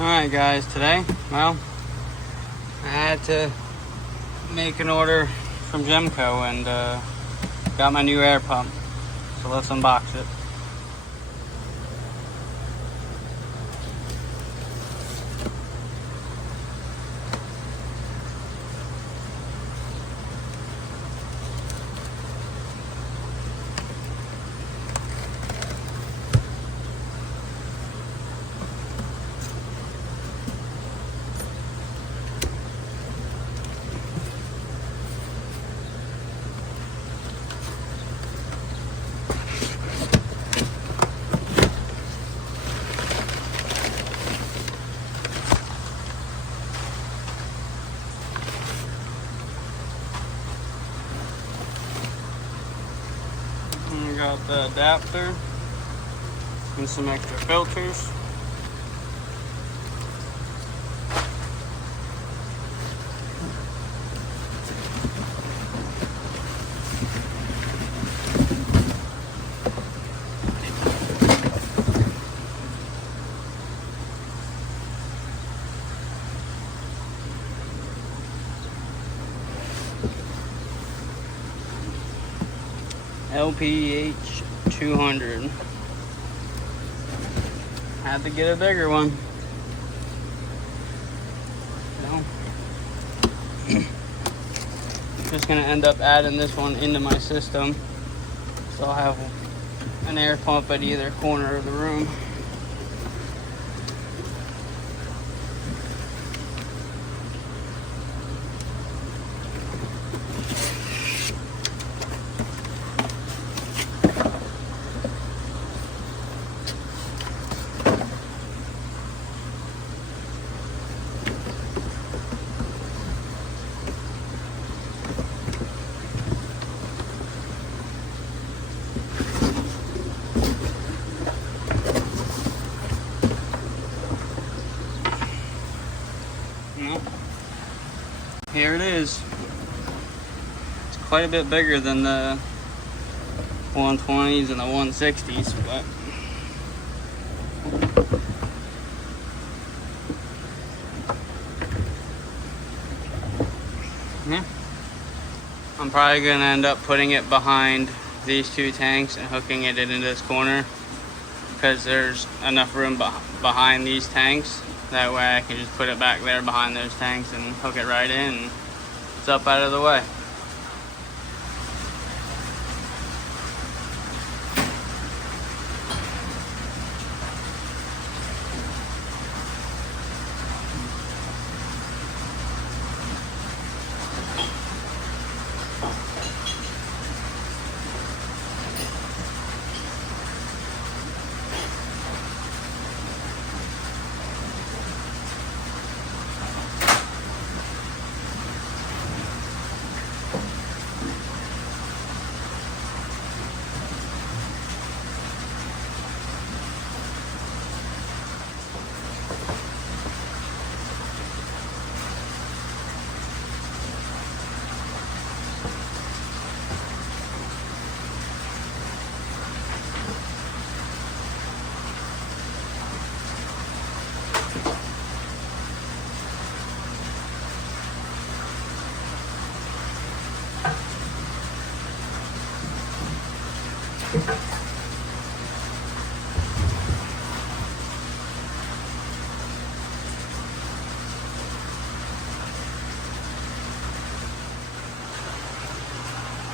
Alright guys, today, well, I had to make an order from Jehmco and got my new air pump. So let's unbox it. We got the adapter and some extra filters. LPH 200. Had to get a bigger one. Just gonna end up adding this one into my system, so I'll have an air pump at either corner of the room. Here it is. It's quite a bit bigger than the 120s and the 160s, but yeah. I'm probably gonna end up putting it behind these two tanks and hooking it into this corner, because there's enough room behind these tanks. That way I can just put it back there behind those tanks and hook it right in, and it's up out of the way.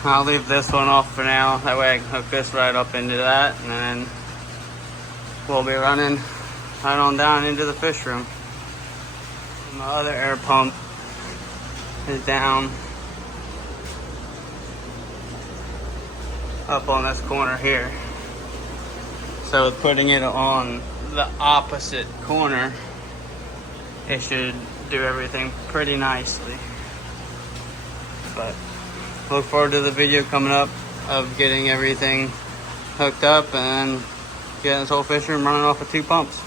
I'll leave this one off for now, that way I can hook this right up into that, and then we'll be running right on down into the fish room. And my other air pump is down up on this corner here. So with putting it on the opposite corner, it should do everything pretty nicely. But look forward to the video coming up of getting everything hooked up and getting this whole fish room running off of 2 pumps.